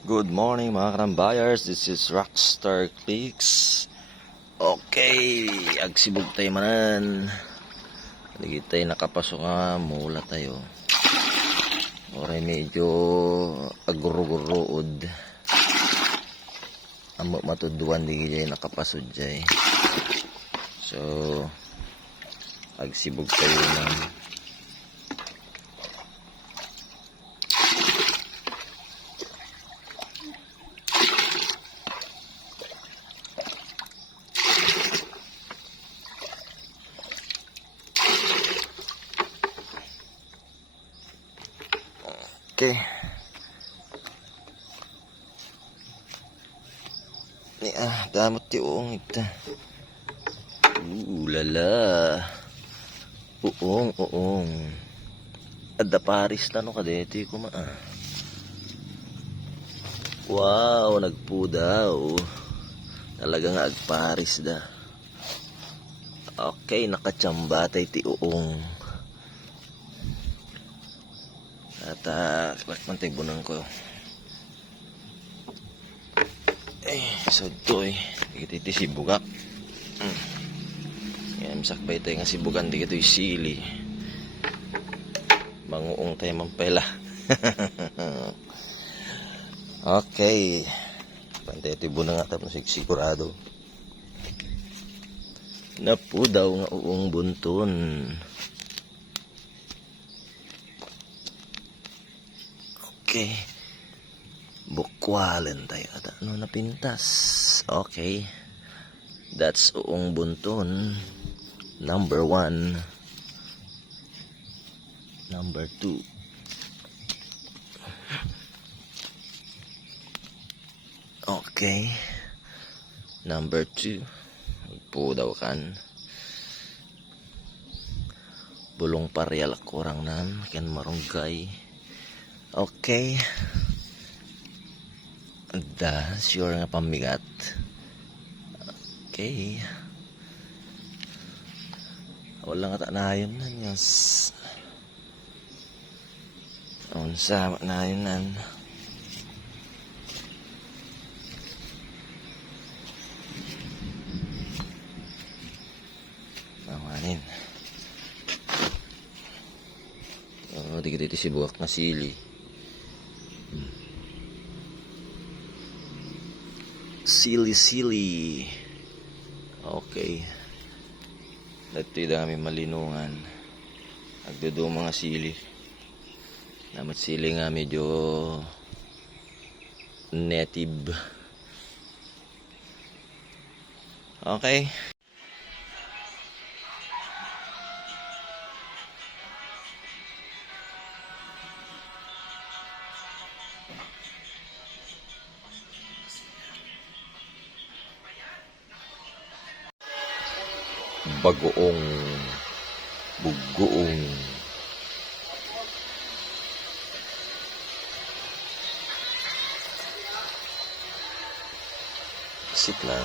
Good morning mga karambuyers, this is Rockstar Clicks. Okay, agsibog tayo manan. Lagi tayo nakapasok nga mula tayo. Oray medyo aguro-gurood. Amo matuduan di jay nakapasod jay. So agsibog tayo man. Okay. Ni damot yung ita. Lala. Uong. Adda Paris na no kadeti ko Wow, nagpudaw. Talaga nga agparis da. Okay, nakachamba tayo ti uong. At mantay bunang ko. So ito dito si bugak. Yan, sakbay tayo nga si bugan dito yung sili. Manguong tayo mampela. Okay. Pantay ito bunang nga tapos sigurado. Napudaw nga uong bunton. Okay. Bukwalan tayo. At ano napintas? Okay. That's uong bunton. Number 1. Number 2. Okay. Number 2. Pudaw kan. Bulong pareal kurang nan. Kan marunggay. Okay. Da, sure nga pamigat. Okay. Wala nga nayon nan. Yes. Unsa nayon nan. Awanin. Dikit si buwak na sili. Sili. Okay. Dati dami malinungan. Nagdudo mga sili. Namat sili nga medyo native. Okay. Bagoong bugoong sit lang.